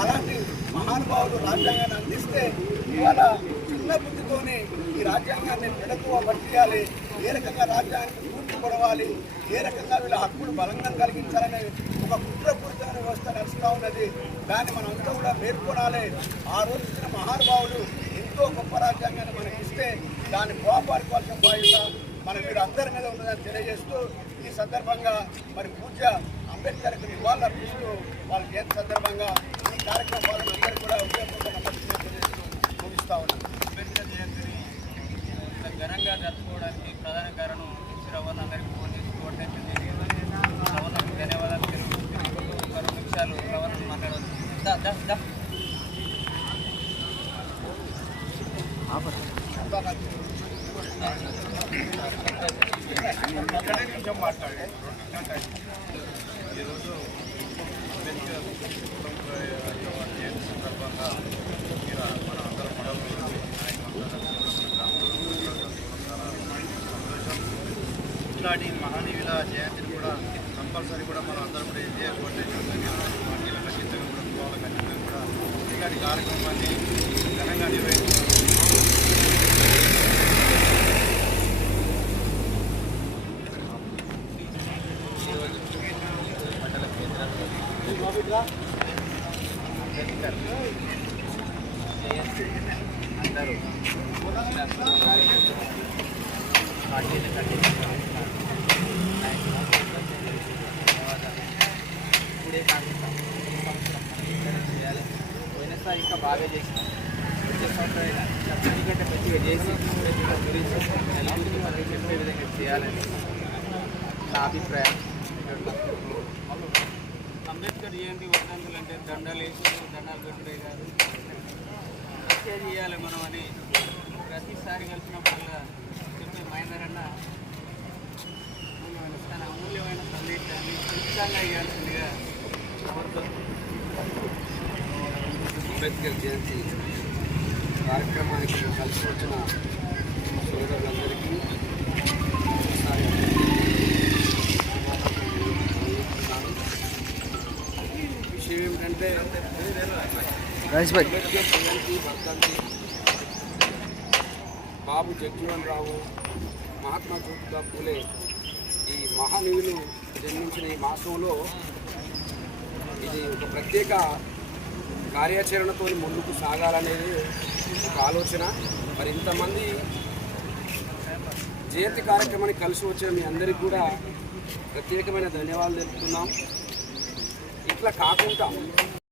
అలాంటి మహానుభావులు రాజ్యాంగాన్ని అందిస్తే ఇవాళ చిన్న బుద్ధితోనే ఈ రాజ్యాంగాన్ని మెడకువ పట్టియాలి, ఏ రకంగా రాజ్యాంగానికి పూర్తి పొడవాలి, ఏ రకంగా వీళ్ళ హక్కులు బలంగా కలిగించాలనే ఒక కుట్రపూరితమైన వ్యవస్థ నడుస్తూ ఉన్నది. దాన్ని మనం అంతా కూడా పేర్కొనాలి. ఆ రోజు ఇచ్చిన మహానుభావులు ఎంతో గొప్ప రాజ్యాంగాన్ని మనకి ఇస్తే దాన్ని కాపాడుకోవాల్సిన బాధ్యత మన మీరు అందరి మీద ఉన్నదని తెలియజేస్తూ ఈ సందర్భంగా మరి పూజ్య అంబేద్కర్కి నివాళులు అర్పిస్తూ వాళ్ళ జయంతి సందర్భంగా ఈ కార్యక్రమాలను అందరూ కూడా ముగిస్తూ ఉన్నాం. అంబేద్కర్ జయంతిని ఘనంగా జరుపుకోవడానికి ప్రధాన కారణం శ్రవణ్ అందరికీ ఫోన్ చేసి కోటైతే శ్రవణకు ధన్యవాదాలు తెలుపుతూ 2 నిమిషాలు శ్రవణ్ మాట్లాడవచ్చు. మాట్లాడే ఈరోజు అంబేద్కర్ జయంతి సందర్భంగా మన అందరం ఇట్లాంటి మహనీయుల జయంతిని కూడా కంపల్సరీ కూడా మనం అందరం కూడా ఇండియా కోటేశ్వర పార్టీల ఖచ్చితంగా కూడా కులాల ఖచ్చితంగా కూడా ఇలాంటి కార్యక్రమాన్ని ఘనంగా నిర్వహిస్తున్నారు. అంబేద్కర్ జయంతి అందరూ పార్టీలు ఇప్పుడే కాకుండా చేయాలి. పోయినసారి ఇంకా బాగా చేసినాం. వచ్చే సంవత్సరం కంటే మంచిగా చేసి అంబేద్కర్ గురించి నలుగురికి మనకి చెప్పే విధంగా చేయాలని నా అభిప్రాయం. అంబేద్కర్ జయంతి వర్ధంతులు అంటే దండాలు పెట్టుడే కాదు, మంచిగా చేయాలి మనం అని ప్రతిసారి కలిసినప్పుడల్లా చెప్పే మహేందర్ అన్న తన అమూల్యమైన సందేశాన్ని ఖచ్చితంగా ఇవ్వాల్సిందిగా కోరుతున్నాను. అంబేద్కర్ జయంతి కార్యక్రమానికి కలిసి వచ్చిన సోదరులందరికీ విషయం ఏమిటంటే అంబేద్కర్ జయంతి వర్ధంతి బాబు జగ్జీవన్ రావు, మహాత్మా జ్యోతిబా పూలే ఈ మహనీయులు జన్మించిన ఈ మాసంలో ఇది ఒక ప్రత్యేక కార్యాచరణతో ముందుకు సాగాలనేది ఒక ఆలోచన. మరి ఇంతమంది జయంతి కార్యక్రమానికి కలిసి వచ్చిన మీ అందరికీ కూడా ప్రత్యేకమైన ధన్యవాదాలు తెలుపుతున్నాం. ఇట్లా కాకుండా